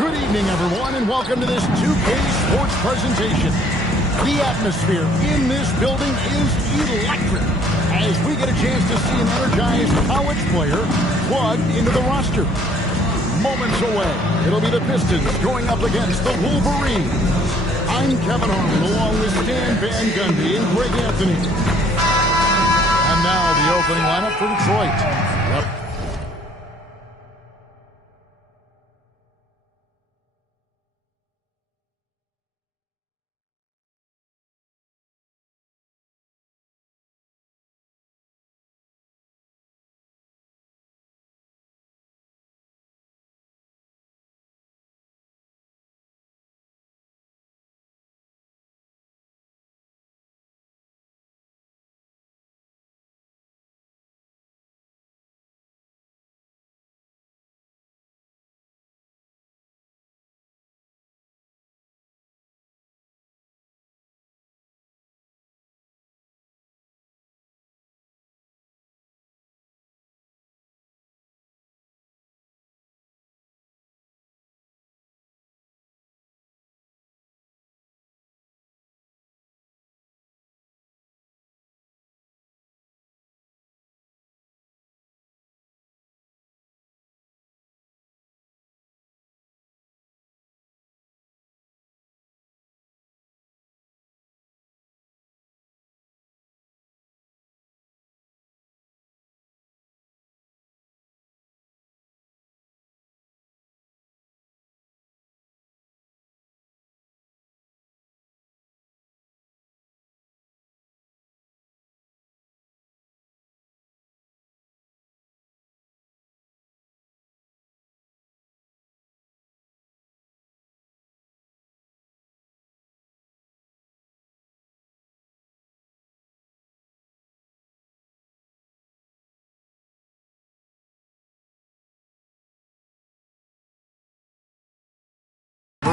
Good evening, everyone, and welcome to this 2K Sports presentation. The atmosphere in this building is electric as we get a chance to see an energized college player plugged into the roster. Moments away, it'll be the Pistons going up against the Wolverines. I'm Kevin Harmon along with Stan Van Gundy and Greg Anthony. And now the opening lineup for Detroit.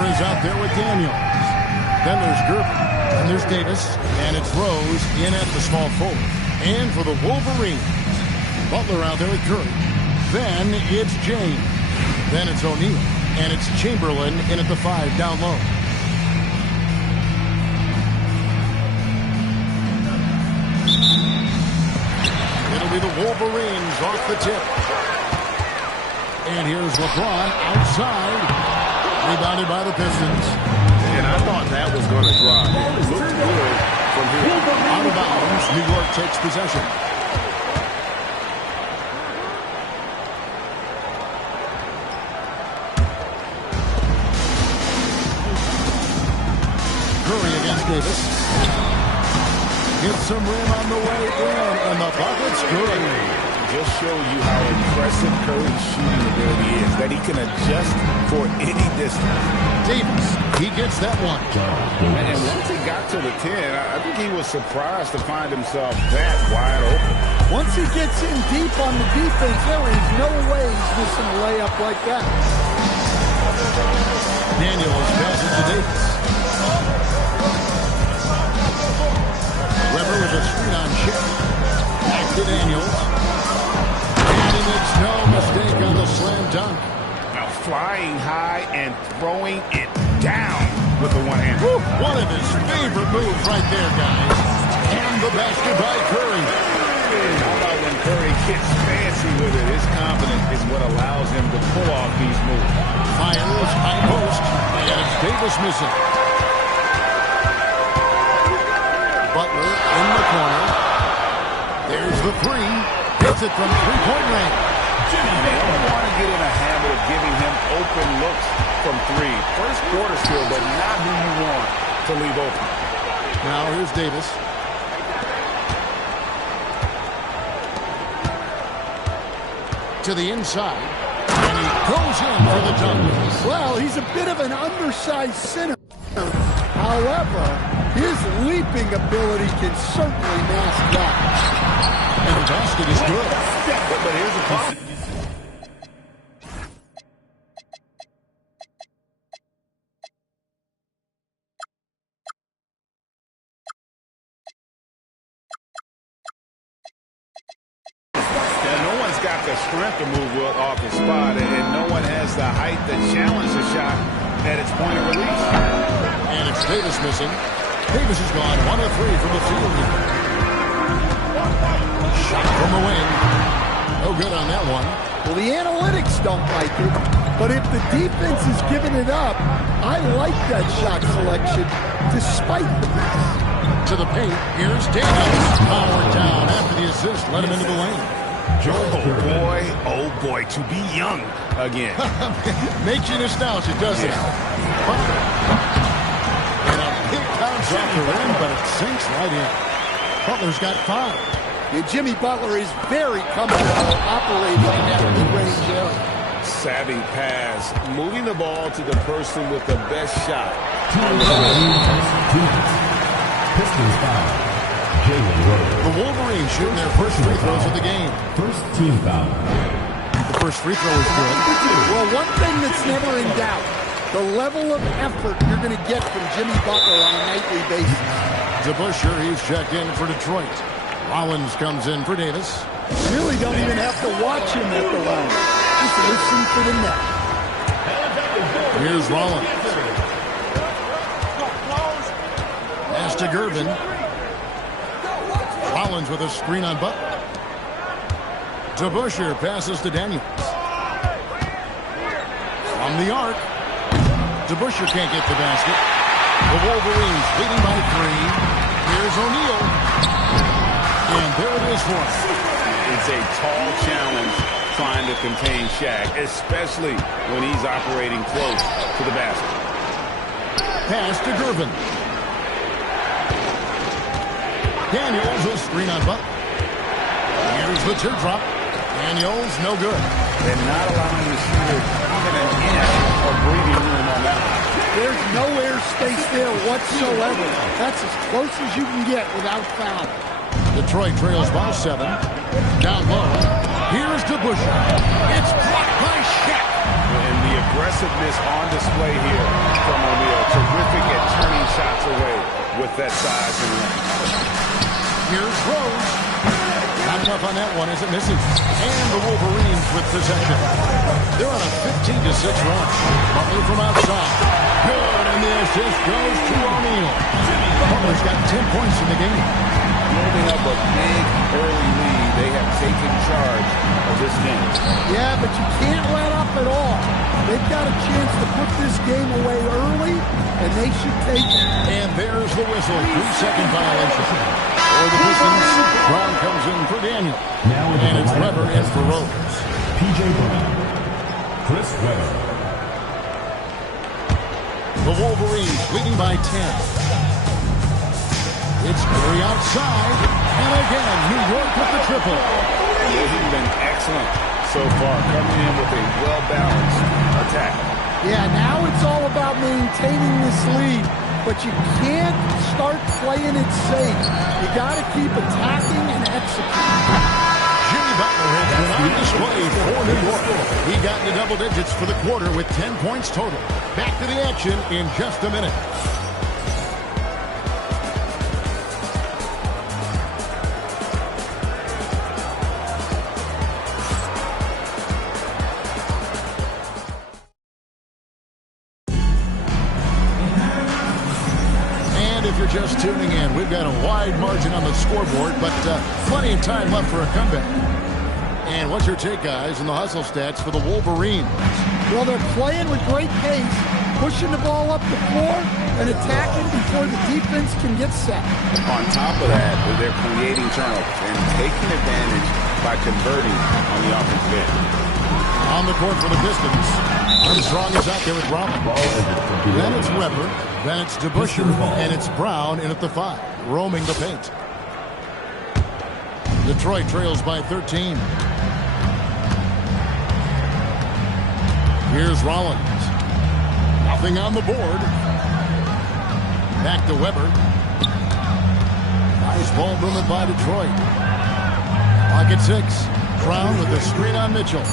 Is out there with Daniels. Then there's Gerber. Then there's Davis. And it's Rose in at the small forward. And for the Wolverines, Butler out there with Curry. Then it's James. Then it's O'Neal. And it's Chamberlain in at the 5 down low. It'll be the Wolverines off the tip. And here's LeBron outside. Rebounded by the Pistons. And I thought that was going to drop. It looked good from here. Out of bounds, New York takes possession. Curry against Davis. Gets some rim on the way in, and the bucket's good. Just show you how impressive Curry's shooting ability is, that he can adjust for any distance. Davis, he gets that one. And once he got to the 10, I think he was surprised to find himself that wide open. Once he gets in deep on the defense, there is no way he's missing a layup like that. Daniels passes to Davis. Weber with a screen-on chip. Back to Daniels. He makes no mistake on the slam dunk. Now flying high and throwing it down with the one hand. One of his favorite moves right there, guys. And the basket by Curry. How about when Curry gets fancy with it? His confidence is what allows him to pull off these moves. Fires high post, and it's Davis missing. Butler in the corner. There's the three. Hits it from three-point range. They don't want to get in a habit of giving him open looks from three. First quarter skill, but not who you want to leave open. Now here's Davis. To the inside. And he goes in for the dunk. Well, he's a bit of an undersized center. However, his leaping ability can certainly mask that. And the basket is good. But here's the problem. No one's got the strength to move off his spot, and no one has the height to challenge the shot at its point of release. And it's Davis missing. Davis is gone 1 of 3 from the field. Shot from the wing. No good on that one. Well, the analytics don't like it, but if the defense is giving it up, I like that shot selection despite the miss. To the paint, here's Daniels. Powered down after the assist, let him into the lane. Oh boy, to be young again. Makes you nostalgic, doesn't it? And a big bounce off the rim, but it sinks right in. Butler's got 5. And Jimmy Butler is very comfortable operating in that mid-range area. Savvy pass, moving the ball to the person with the best shot. Pistons foul. Jalen Rose. The Wolverines shooting their first free throws of the game. First team foul. The first free throw is good. Well, one thing that's never in doubt, the level of effort you're going to get from Jimmy Butler on a nightly basis. DeBusschere, he's checked in for Detroit. Rollins comes in for Davis. Really don't even have to watch him at the line. Just listen for the net. Here's Rollins. Pass to Gervin. Rollins with a screen on Butler. DeBusschere passes to Daniels. From the arc. DeBusschere can't get the basket. The Wolverines leading by 3. Here's O'Neal. And there it is for us. It's a tall challenge trying to contain Shaq, especially when he's operating close to the basket. Pass to Gervin. Daniels will screen on Butler. Here's the teardrop. Daniels, no good. They're not allowing the shooter even an inch of breathing room on that one. There's no airspace there whatsoever. That's as close as you can get without foul. Detroit trails by 7. Down low. Here's DeBusschere. It's blocked by Shaq. And the aggressiveness on display here from O'Neal. Terrific at turning shots away with that size and length. Here's Rose. Not enough on that one as it misses. And the Wolverines with possession. They're on a 15-6 run. Butler from outside. Good, and the assist goes to O'Neal. Butler's got 10 points in the game. Building up a big early lead. They have taken charge of this game. Yeah, but you can't let up at all. They've got a chance to put this game away early, and they should take it. And there's the whistle. 3-second violation. For the Pistons, Brown comes in for Daniel. And it's Weber in for Rose. P.J. Brown. Chris Weber. The Wolverines leading by 10. It's Curry outside, and again, New York with the triple. They've been excellent so far, coming in with a well-balanced attack. Yeah, now it's all about maintaining this lead, but you can't start playing it safe. You got to keep attacking and executing. Jimmy Butler has been on display for New York. He got into double digits for the quarter with 10 points total. Back to the action in just a minute. If you're just tuning in, we've got a wide margin on the scoreboard, but plenty of time left for a comeback. And what's your take, guys, on the hustle stats for the Wolverines? Well, they're playing with great pace, pushing the ball up the floor and attacking before the defense can get set. On top of that, they're creating turnovers and taking advantage by converting on the offensive end. On the court for the Pistons, Armstrong is out there with Robin. Then it's Weber. Then it's DeBusschere, and it's Brown in at the 5, roaming the paint. Detroit trails by 13. Here's Rollins. Nothing on the board. Back to Weber. Nice ball movement by Detroit. Clock at 6. Brown with the screen on Mitchell.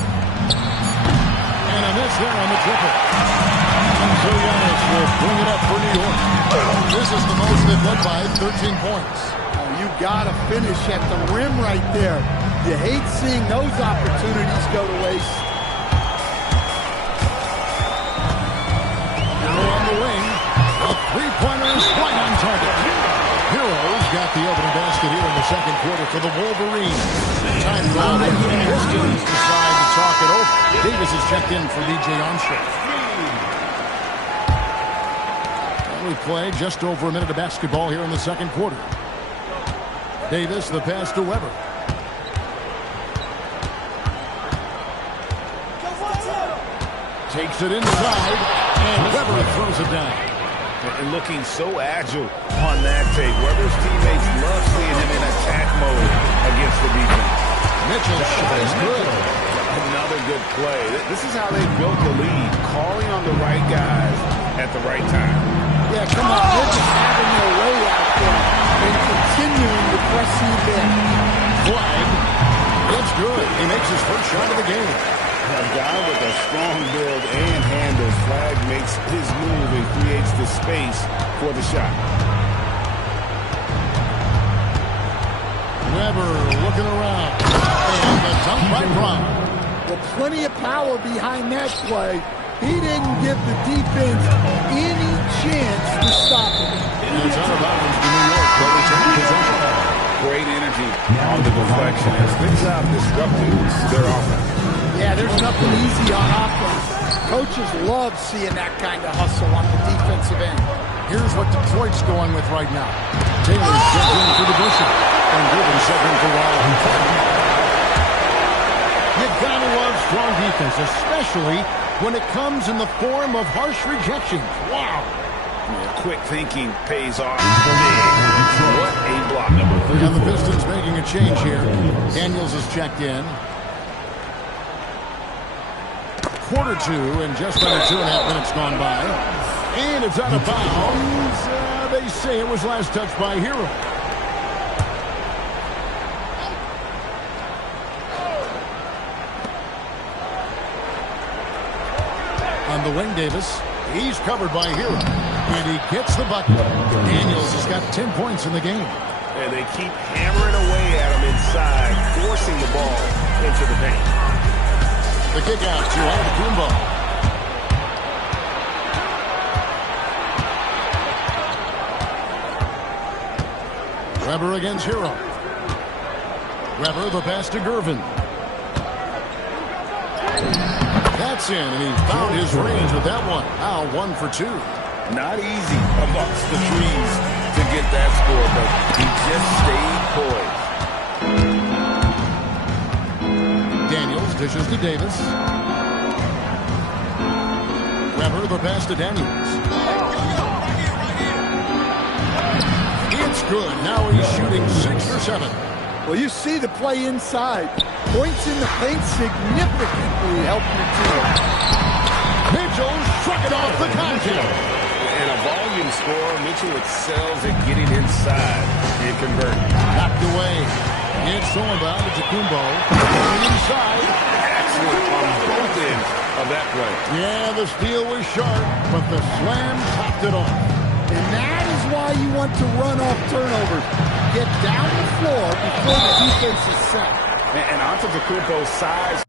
And a miss there on the triple. And so Giannis will bring it up for New York. This is the most they've led by 13 points. Oh, you got to finish at the rim right there. You hate seeing those opportunities go to waste. Hero on the wing. A three-pointer is right on target. Hero's got the opening basket here in the second quarter for the Wolverines. Time call. The Pistons decide to talk it over. Davis is checked in for DJ Armstrong. We play just over a minute of basketball here in the second quarter. Davis, the pass to Weber. Takes it inside, and Weber throws it down. And looking so agile on that take. Weber's teammates love seeing him in attack mode against the defense. Mitchell's shot is good. Another good play. This is how they built the lead, calling on the right guys at the right time. Yeah, come on. They're just having their way out there and continuing to press you in. Flag. It's good. He makes his first shot of the game. A guy with a strong build and handles. Flag makes his move and creates the space for the shot. Weber looking around. And the dunk by Brown. Well, plenty of power behind that play. He didn't give the defense any chance to stop him. And it's out of bounds to New York. But return possession. Great energy on the deflection. Good job disrupting their offense. Yeah, there's nothing easy on offense. Coaches love seeing that kind of hustle on the defensive end. Here's what Detroit's going with right now. Taylor's checked in for the Bishop. And Griffin set in for Wilder. You gotta love strong defense, especially when it comes in the form of harsh rejections. Wow. Quick thinking pays off big. What a block. And the Pistons making a change here. Daniels is checked in. Quarter two, and just under 2.5 minutes gone by. And it's out of bounds. They say it was last touched by Hero. On the wing, Davis. He's covered by Hero. And he gets the bucket. Daniels has got 10 points in the game. And they keep hammering away at him inside, forcing the ball into the paint. The kick out to Antetokounmpo. Weber against Hero. Weber the pass to Gervin. That's in, and he found his range with that one. Now 1 for 2. Not easy amongst the trees to get that score, but he just stayed poised. Daniels dishes to Davis. Weber the pass to Daniels. It's good. Now he's shooting 6 for 7. Well, you see the play inside. Points in the paint significantly help your team. Mitchell struck it off the contact. And a volume scorer, Mitchell excels at getting inside and converting. Knocked away. It's thrown by Antetokounmpo. Inside. Excellent on both ends of that play. Yeah, the steal was sharp, but the slam topped it off. And that is why you want to run off turnovers. Get down the floor before the defense is set. And Antetokounmpo's size.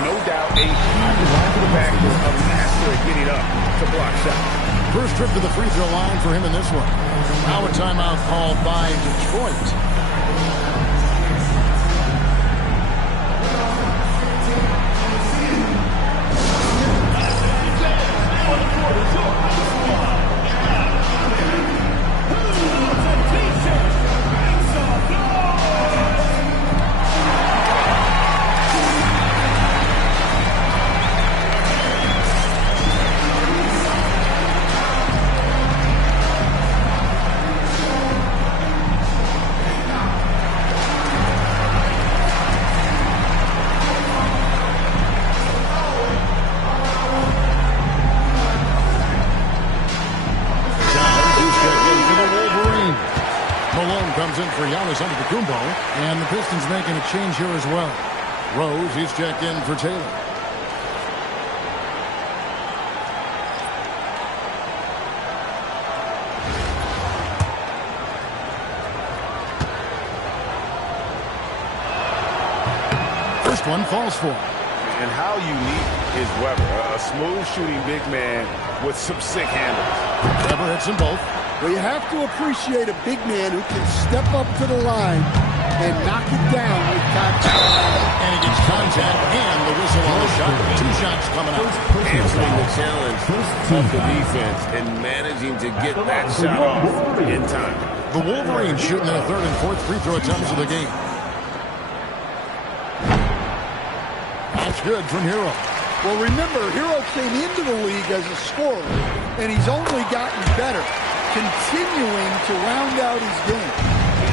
No doubt a factor, a master at getting up to block shots. First trip to the free throw line for him in this one. Now a timeout called by Detroit. Antetokounmpo, and the Pistons making a change here as well. Rose, he's checked in for Taylor. one falls for him. And how unique is Weber? A smooth shooting big man with some sick handles. Weber hits them both. Well, you have to appreciate a big man who can step up to the line and knock it down with contact. And he gets contact and the whistle on the shot. Two shots coming out. Answering the challenge of the defense and managing to get that shot off in time. The Wolverines shooting their third and fourth free throw attempts of the game. That's good from Hero. Well, remember, Hero came into the league as a scorer, and he's only gotten better, continuing to round out his game.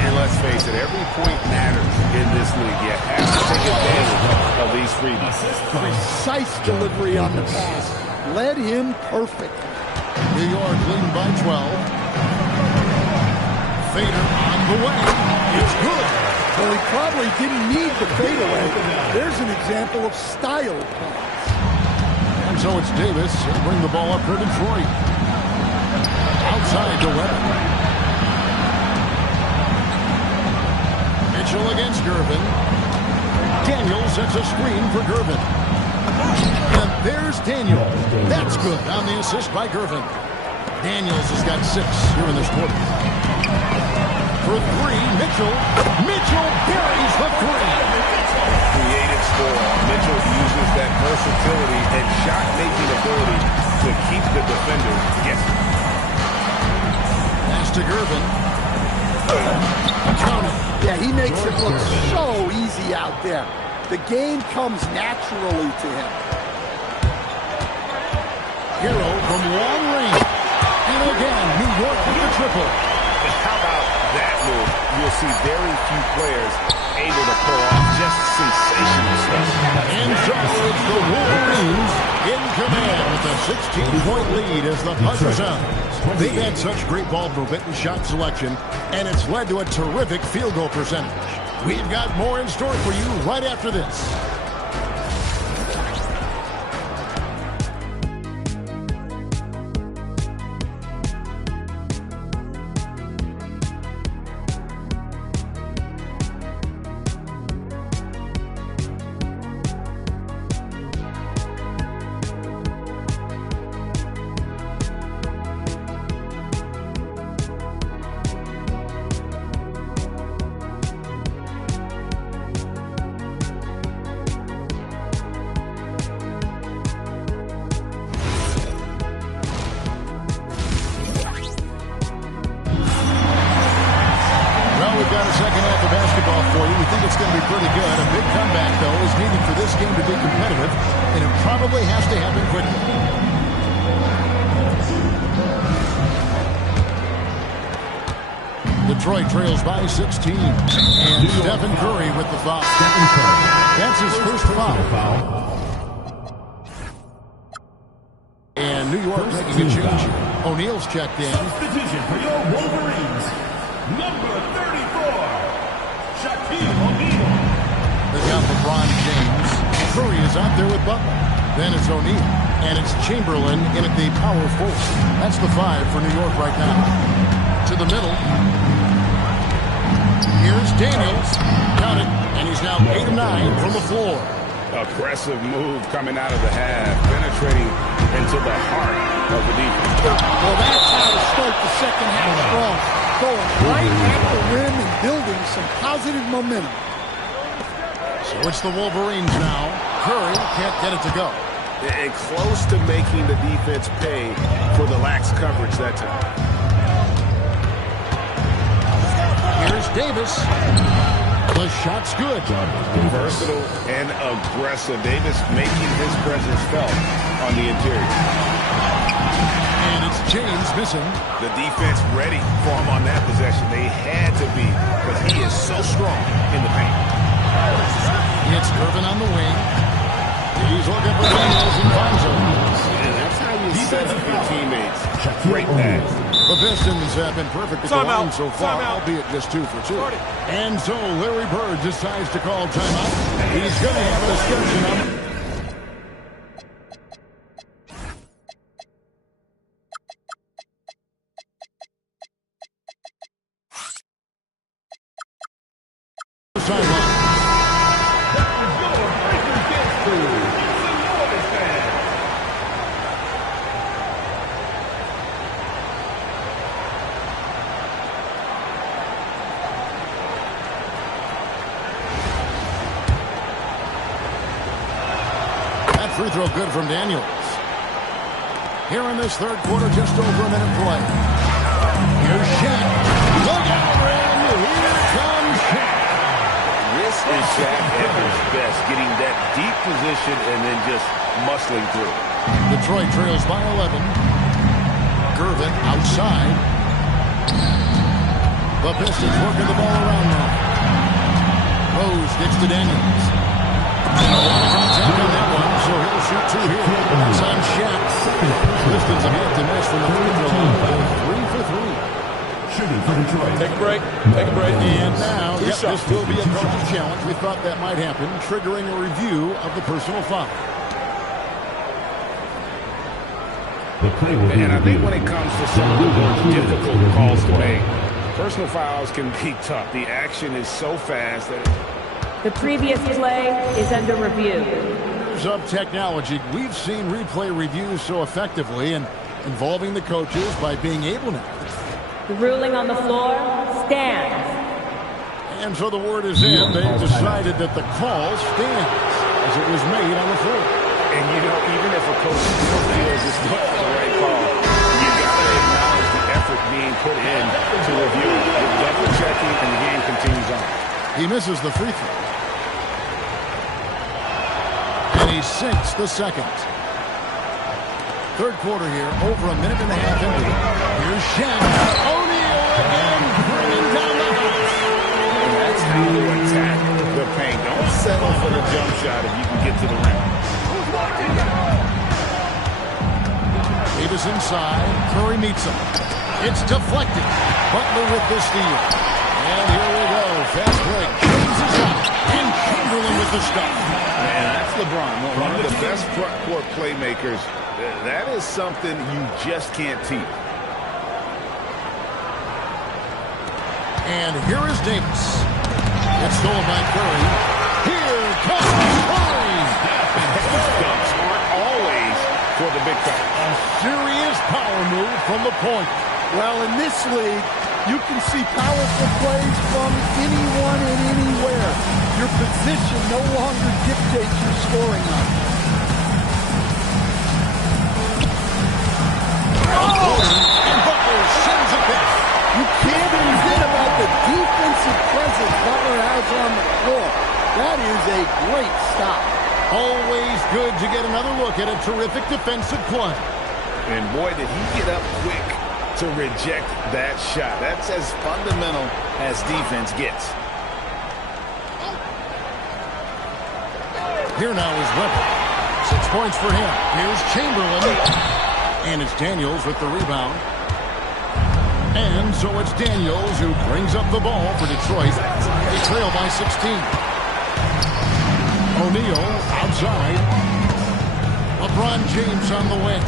And let's face it, every point matters in this league. You have to take advantage of these freebies. Precise delivery on the pass led him perfect. New York leading by 12. Fader on the way. It's good. Well, he probably didn't need the fadeaway. There's an example of style pass. And so it's Davis. He'll bring the ball up for Detroit. Outside to Weber. Mitchell against Gervin. Daniels sets a screen for Gervin. And there's Daniel. That's good on the assist by Gervin. Daniels has got 6 here in this quarter. For 3, Mitchell. Mitchell buries the 3. Creative score. Mitchell uses that versatility and shot-making ability to keep the defenders guessing. Pass to Gervin. Counted. Yeah, he makes it look so easy out there. The game comes naturally to him. Hero from long range. And again, New York with the triple. How about that move? You'll see very few players able to pull off just sensational stuff. And so it's the Wolverines in command with a 16-point lead as the buzzer sounds. They've had such great ball movement and shot selection, and it's led to a terrific field goal percentage. We've got more in store for you right after this. Detroit trails by 16. And Stephen Curry with the foul. That's his first foul. And New York making a change. O'Neal's checked in. Substitution for your Wolverines, number 34, Shaquille O'Neal. They've got LeBron James. Curry is out there with Butler. Then it's O'Neal. And it's Chamberlain in at the power forward. That's the 5 for New York right now. To the middle. Here's Daniels. Got it. And he's now 8 of 9 from the floor. Aggressive move coming out of the half, penetrating into the heart of the defense. Well, that's how to start the second half strong. Going right at the rim and building some positive momentum. So it's the Wolverines now. Curry can't get it to go. And close to making the defense pay for the lax coverage that time. Here's Davis. The shot's good. Versatile and aggressive. Davis making his presence felt on the interior. And it's James missing. The defense ready for him on that possession. They had to be, because he is so strong in the paint. It's Gervin on the wing. He's looking for Daniels and finds him. And that's how you set up your teammates. Great pass. The Pistons have been perfect at the line so far, albeit just 2 for 2. And so Larry Bird decides to call timeout. He's going to have a discussion on the sideline. free throw good from Daniels. Here in this third quarter, just over a minute play. Here's Shaq. Look out, Ren. Here comes Shaq. This is Shaq at his best, getting that deep position and then just muscling through. Detroit trails by 11. Gervin outside. The Pistons working the ball around now. Rose gets to Daniels. And a lot of contact on that one, so he'll shoot two here. That's on Shaq. Pistons have yet to miss from the free throw line. 3 for 3. Shooting for Detroit. Take a break. Take a break. And now, this will be a coach's challenge. We thought that might happen, triggering a review of the personal foul. And I think when it comes to some of the more difficult calls to make, personal fouls can be tough. The action is so fast that The previous play is under review. Of technology, we've seen replay reviews so effectively and involving the coaches by being able to. The ruling on the floor stands. And so the word is in. They've decided that the call stands as it was made on the floor. And, you know, even if a coach still feels it's not the right call, you got to acknowledge the effort being put in to review it. You're double checking, and the game continues on. He misses the free throw. And he sinks the second. Third quarter here, over a minute and a half into it. Here's Shaq. O'Neal again, bringing down the house. And that's how you attack the paint. Don't settle for the jump shot if you can get to the rim. Davis inside. Curry meets him. It's deflected. Butler with the steal. And here we go. Fast break. James is out. And Chamberlain with the stuff. Man, that's LeBron, one of the best front court playmakers. That is something you just can't teach. And here is Davis. It's stolen by Curry. Here comes Curry. Those dunks aren't always for the big guy. A serious power move from the point. Well, in this league, you can see powerful plays from anyone and anywhere. Your position no longer dictates your scoring line. And Butler sends it back. You can't forget about the defensive presence Butler has on the floor. That is a great stop. Always good to get another look at a terrific defensive play. And boy, did he get up quick to reject that shot. That's as fundamental as defense gets. Here now is Weber. 6 points for him. Here's Chamberlain. And it's Daniels with the rebound. And so it's Daniels who brings up the ball for Detroit. They trail by 16. O'Neal outside. LeBron James on the wing.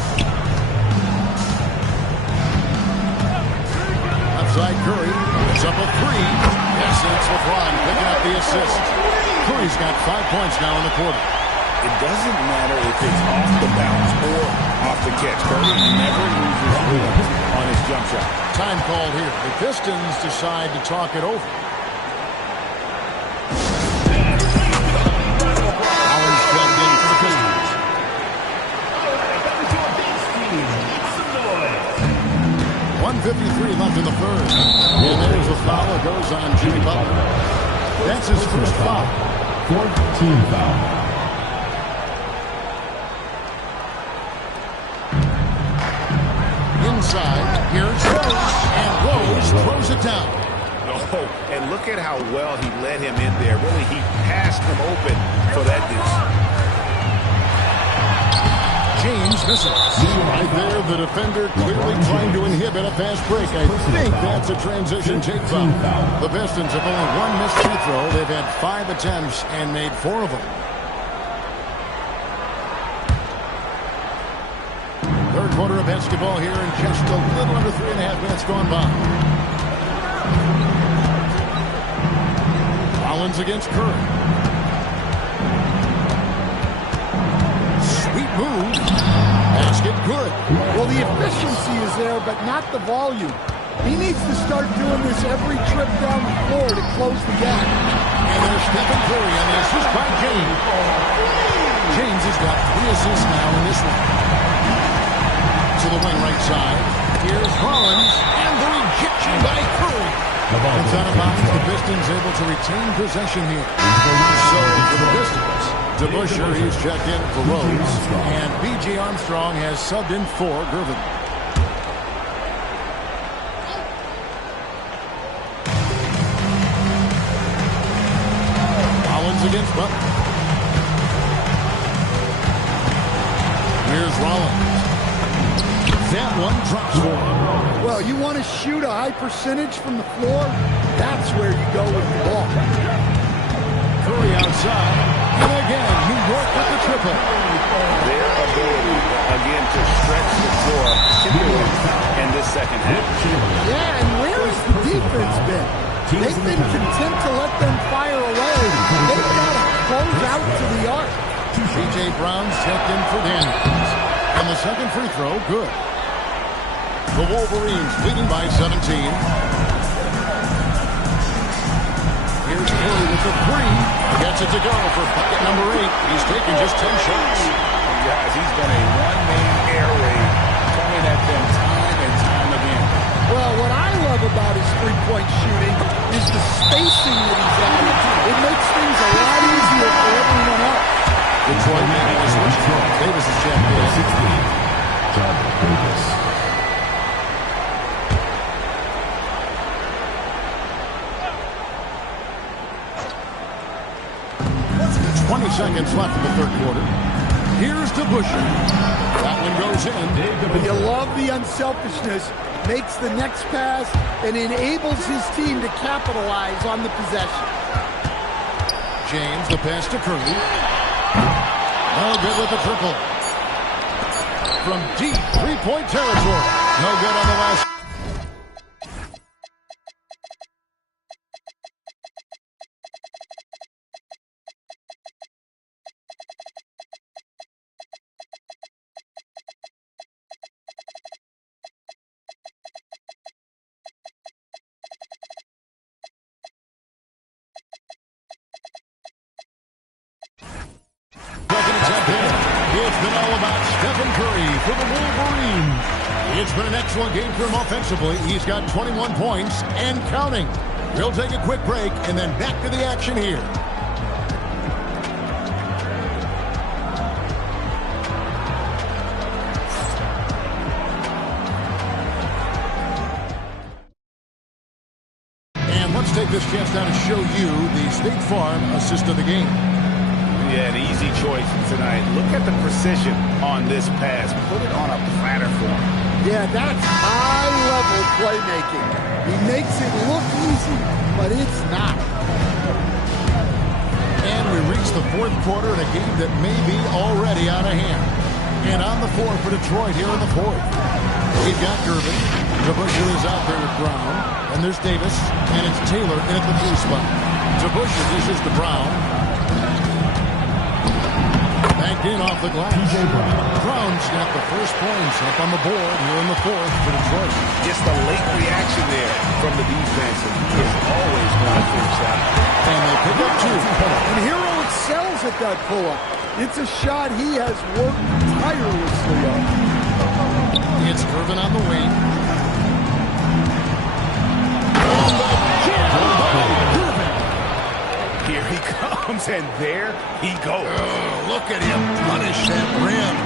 Outside Curry. It's up a three. Yes, it's LeBron picking up the assist. Curry's got 5 points now in the quarter. It doesn't matter if it's off the bounce or off the catch. Curry never loses rhythm on his jump shot. Time called here. The Pistons decide to talk it over. Allen's plugged in for the Pistons. 1:53 left in the third. And there's a foul that goes on Jimmy Butler. That's his first foul. 14 foul. Inside, here's Rose, and Rose throws it down. Oh, and look at how well he led him in there. Really, he passed him open for that deuce. James misses. Right there, the defender clearly trying to inhibit a fast break. I think that's a transition take foul. The Pistons have only one missed free throw. They've had 5 attempts and made 4 of them. Third quarter of basketball here in just a little under 3.5 minutes gone by. Collins against Curry. Sweet move. Basket good. Well, the efficiency is there, but not the volume. He needs to start doing this every trip down the floor to close the gap. And there's Stephen Curry on the assist by James. James has got 3 assists now in this one. To the wing right side. Here's Rollins, and the rejection by Curry. It's out of bounds. The Pistons able to retain possession here. So for the Pistons, DeBusschere, he's checked in for Rose, and B.J. Armstrong has subbed in for Gervin. Rollins against Butler. Here's Rollins. That one drops for him. Well, you want to shoot a high percentage from the floor? That's where you go with the ball. Curry outside. And again, New York with the triple. Their ability, again, to stretch the floor, particularly in this second half. Yeah, and where has the defense been? They've been content to let them fire away. They've got to close out to the arc. B.J. Brown's checked in for Daniels. And the second free throw, good. The Wolverines leading by 17. Here's Curry with the 3. Gets it to go for bucket number 8. He's taken just 10 shots. Guys, he's been a one-man air raid coming at them time and time again. Well, what I love about his three-point shooting is the spacing that he's added. It makes things a lot easier for everyone else. Detroit making a switch. Davis is checked in. 16. John Davis. 20 seconds left in the third quarter. Here's DeBusschere. That one goes in. You love the unselfishness. Makes the next pass and enables his team to capitalize on the possession. James, the pass to Curry. No good with the triple. From deep three-point territory. No good on the last. It's been all about Stephen Curry for the Wolverines. It's been an excellent game for him offensively. He's got 21 points and counting. We'll take a quick break and then back to the action here. And let's take this chance now to show you the State Farm assist of the game. Yeah, an easy choice tonight. Look at the precision on this pass. Put it on a platter for him. Yeah, that's high-level playmaking. He makes it look easy, but it's not. And we reach the fourth quarter in a game that may be already out of hand. And on the floor for Detroit here in the fourth. We've got Gervin. DeBusschere is out there with Brown. And there's Davis. And it's Taylor in at the 3 spot. DeBusschere dishes to Brown. Back in off the glass. Brown's got the first points up on the board here in the fourth for Detroit. Just a late reaction there from the defense, and he is always going to finish that. And they pick up 2. And Hero excels at that pull-up. It's a shot he has worked tirelessly on. It's Gervin on the wing. Here he comes, and there he goes. Oh, look at him punish that rim.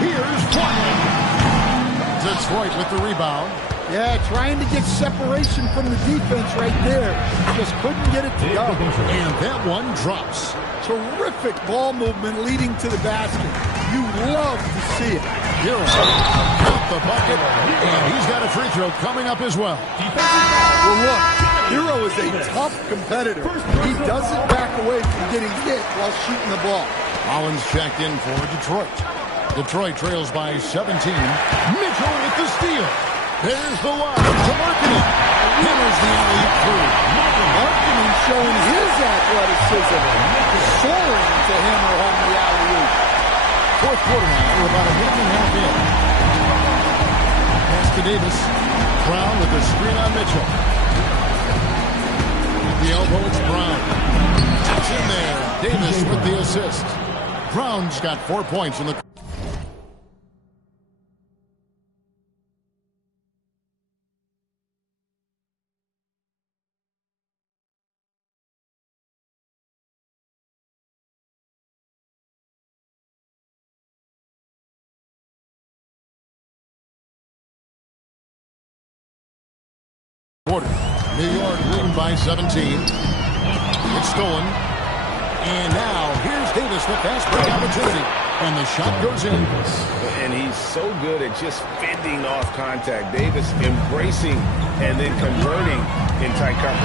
Here's Bryant. Detroit with the rebound. Yeah, trying to get separation from the defense right there. Just couldn't get it to go. And that one drops. Terrific ball movement leading to the basket. You love to see it. Hero got the bucket, and he's got a free throw coming up as well. Well, look, Hero is a tough competitor. He doesn't back away from getting hit while shooting the ball. Rollins checked in for Detroit. Detroit trails by 17. Mitchell with the steal. There's the lob to Markkanen. Hammers the alley-oop through. Markkanen showing his athleticism, soaring to hammer home the alley-oop. Fourth quarter now. We're about a minute and a half in. Pass to Davis. Brown with the screen on Mitchell. At the elbow, it's Brown. Touch in there. Davis with the assist. Brown's got 4 points in the quarter. New York leading by 17. It's stolen. And now here's Davis, the fast break opportunity. And the shot goes in. And he's so good at just fending off contact. Davis embracing and then converting in tight coverage.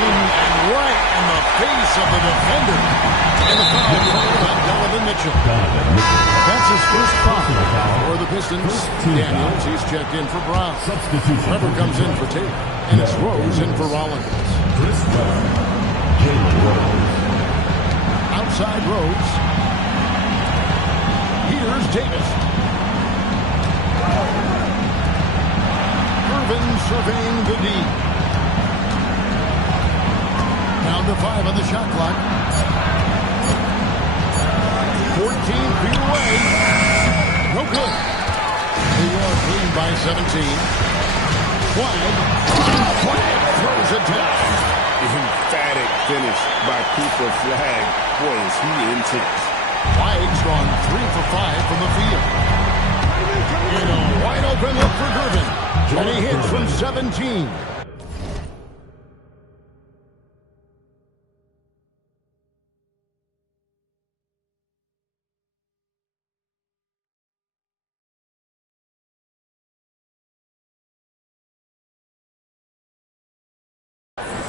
And right in the face of the defender. And the foul called on Donovan Mitchell. That's his first foul for the Pistons. Daniels, he's checked in for Brown. Trevor comes in for Taylor. And it's Rose in for Rollins. Outside Rose. Here's Davis. Irvin surveying the D. Down to 5 on the shot clock. 14 feet away. No good. New York leading by 17. Flag. Flag throws it down. Emphatic finish by Cooper Flag. Boy, is he intense. Flag's gone 3 for 5 from the field. In a wide open look for Gervin. And he hits from 17.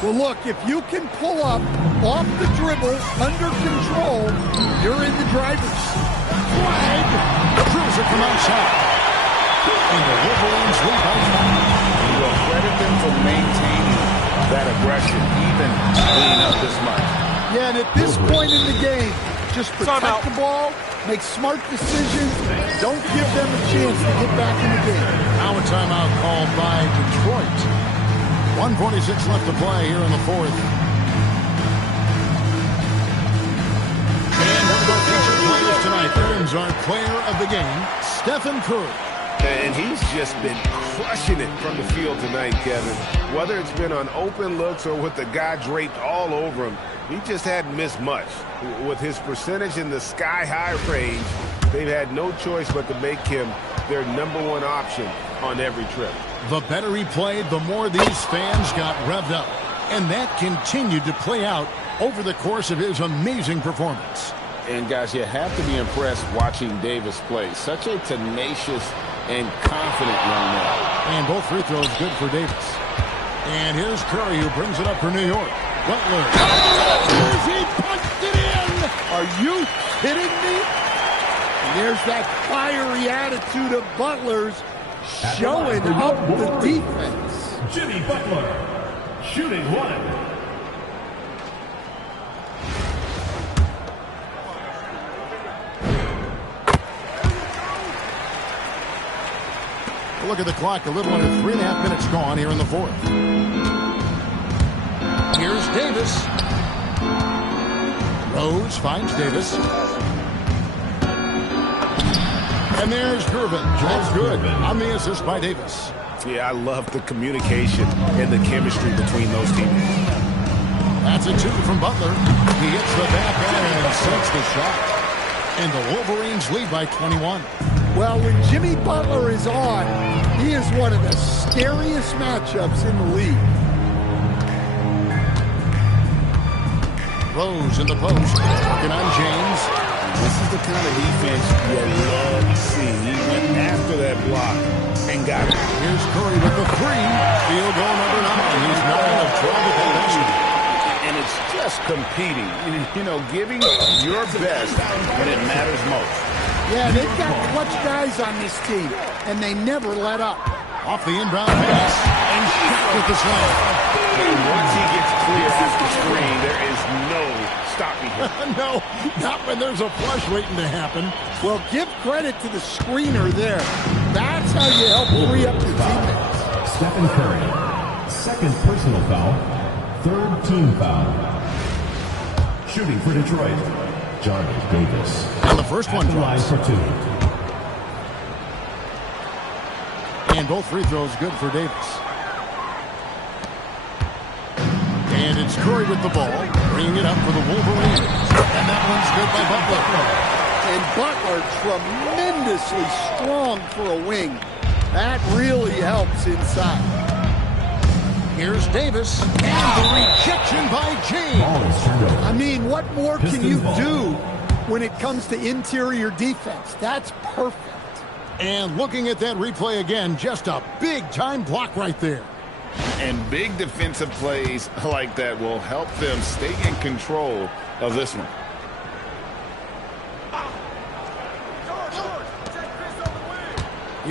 Well, look, if you can pull up off the dribble, under control, you're in the driver's seat. Flag. Cruiser from outside. And the Wolverines lead by 5. We'll credit them for maintaining that aggression, even leading up this much. Yeah, and at this point in the game, just protect the ball, make smart decisions, don't give them a chance to get back in the game. Now a timeout called by Detroit. 1:46 left to play here in the fourth. And one of our featured players tonight earns our player of the game, Stephen Curry. And he's just been crushing it from the field tonight, Kevin. Whether it's been on open looks or with the guy draped all over him, he just hadn't missed much. With his percentage in the sky-high range, they've had no choice but to make him their #1 option on every trip. The better he played, the more these fans got revved up. And that continued to play out over the course of his amazing performance. And, guys, you have to be impressed watching Davis play. Such a tenacious and confident young man. And both free throws good for Davis. And here's Curry, who brings it up for New York. Butler. He punched it in! Are you kidding me? And there's that fiery attitude of Butler's showing up the defense. Jimmy Butler, shooting 1. Look at the clock, a little under 3.5 minutes gone here in the fourth. Here's Davis. Rose finds Davis. And there's Gervin. That's good on the assist by Davis. Yeah, I love the communication and the chemistry between those teammates. That's a 2 from Butler. He hits the back end and sets the shot. And the Wolverines lead by 21. Well, when Jimmy Butler is on, he is one of the scariest matchups in the league. Rose in the post, working on James. This is the kind of defense you love to see. He went after that block and got it. Here's Curry with the 3. Field goal number 9. He's 9 of 12 at the basket. And it's just competing. You know, giving your best when it matters most. Yeah, they've got clutch guys on this team, and they never let up. Off the inbound pass, and shot with the slam. And once he gets clear off the screen, there is no stopping him. No, not when there's a flush waiting to happen. Well, give credit to the screener there. That's how you help free up your teammates. Stephen Curry, second personal foul, third team foul. Shooting for Detroit, Johnny Davis. And the first one Line drops. for two. And both free throws good for Davis. And it's Curry with the ball, bringing it up for the Wolverines. And that one's good by Butler. And Butler tremendously strong for a wing. That really helps inside. Here's Davis. And the rejection by James. Ball is turned over. I mean, what more can Pistons you ball. do when it comes to interior defense? That's perfect. And looking at that replay again, just a big-time block right there. And big defensive plays like that will help them stay in control of this one.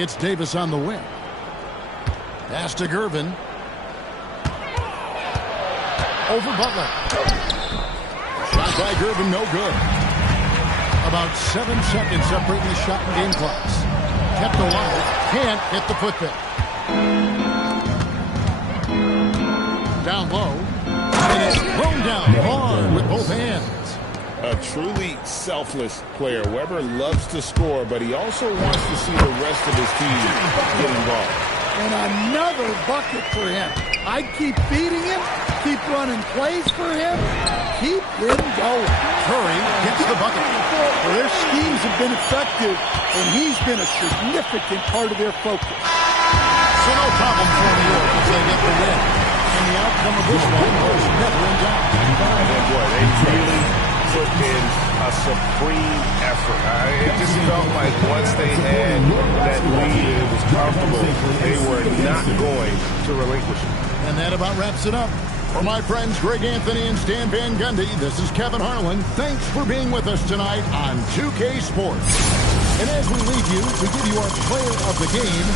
It's Davis on the wing. Pass to Gervin. Over Butler. Shot by Gervin, no good. About 7 seconds separating the shot and game clocks. Kept alive. Can't hit the putback. Down low. And it's thrown down hard with both hands. A truly selfless player. Weber loves to score, but he also wants to see the rest of his team get involved. And another bucket for him. I'd keep feeding him, keep running plays for him, keep him going. Curry gets the bucket. Well, their schemes have been effective, and he's been a significant part of their focus. So no problem for New York as they get the win. And the outcome of this one was never in doubt. And boy, they really put in a supreme effort. It just felt like once they had that lead, it was comfortable. They were not going to relinquish it. And that about wraps it up. For my friends Greg Anthony and Stan Van Gundy, this is Kevin Harlan. Thanks for being with us tonight on 2K Sports. And as we leave you, we give you our player of the game,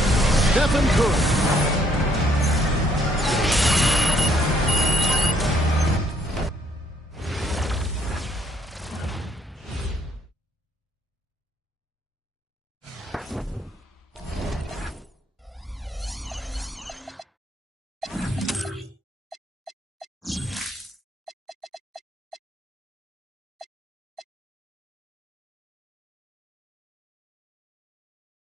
Stephen Curry.